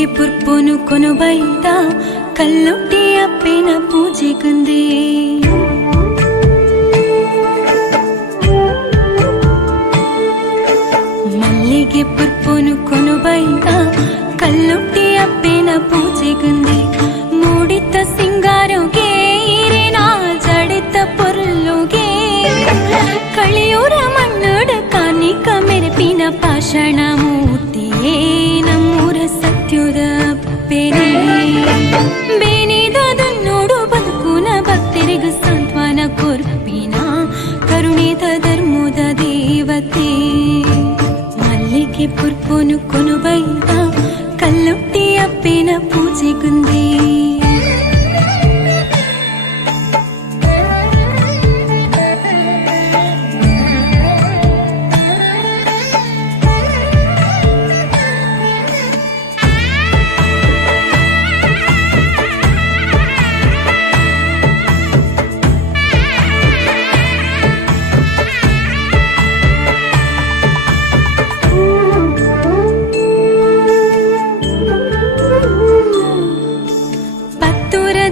ಮಲ್ಲಿಗೆ ಪುರ್ಪುನು ಕೊನುಬೈದ ಕಲ್ಲುಟ್ಟಿ ಅಪ್ಪಿನ ಪೂಜೆಗುಂದೆ ಮಲ್ಲಿಗೆ ಪುರ್ಪುನು ಕೊನುಬೈದ ಕಲ್ಲುಟ್ಟಿ ಅಪ್ಪಿನ ಪೂಜೆಗುಂದೆ ಮೂಡಿತ ಸಿಂಗಾರುಗೆ ಈರಿನ ಜಡಿತ ಪೊರ್ಲುಗೆ ಕಳಿಯೂರ ಮಣ್ಣುಡ ಕಾನಿಕ ಮೆರಪಿನ ಪಾಷಾಣ ಮೂರ್ತಿಯೇ ನಮ್ಮೂರ ಸತ್ಯುದ ಅಪ್ಪೆನೇ ಬೇನಿದ ನೋಡು ಬದುಕುನ ಭಕ್ತರಿಗ ಸಾಂತ್ವನ ಕೊರ್ಪಿನ ಕರುಣಿತ ಧರ್ಮದ ದೇವತೆ ಮಲ್ಲಿಗೆ ಪುರ್ಪುನು ಕೊನುಬೈದ ಕಲ್ಲುಟ್ಟಿ ಅಪ್ಪಿನ ಪೂಜೆಗುಂದೆ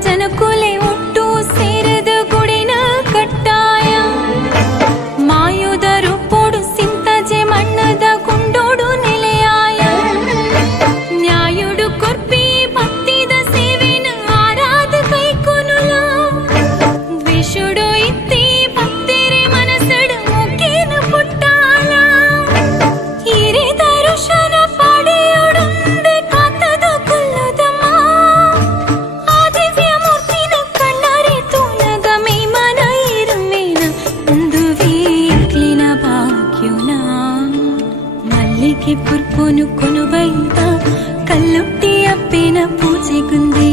ಜನಕುಲೆ ಒಟ್ಟು ಸೇರದ ಗುಡಿನ ಕಟ್ಟಾಯ ಮಾಯುದರು ಪೋಡು ಸಿಂತಜೆ ಮಣ್ಣದ ಗುಂಡೋಡು ನೆಲೆಯಾಯ ನ್ಯಾಯುಡು ಕೊರ್ಪಿ ಭಕ್ತಿದ ಸೇವೆನ ಆರಾಧ ಕೈಕೊನುಲ ದ್ವೇಷುಡು ಇತ್ತಿ ಭಕ್ತಿರೆ ಮನಸಡು ಮುಖೇನ ಪುಟ್ಟಾಳ ಹಿರಿ ದರುಶನ ಪಡೆಯೊಡುಂದೆ ಕಾತದ ಕೊಲ್ಲದಮ್ಮ ಮಲ್ಲಿಗೆ ಪುರ್ಪುನು ಕೊನುಬೈದ ಕಲ್ಲುಟ್ಟಿ ಅಪ್ಪಿನ ಪೂಜೆಗುಂದೆ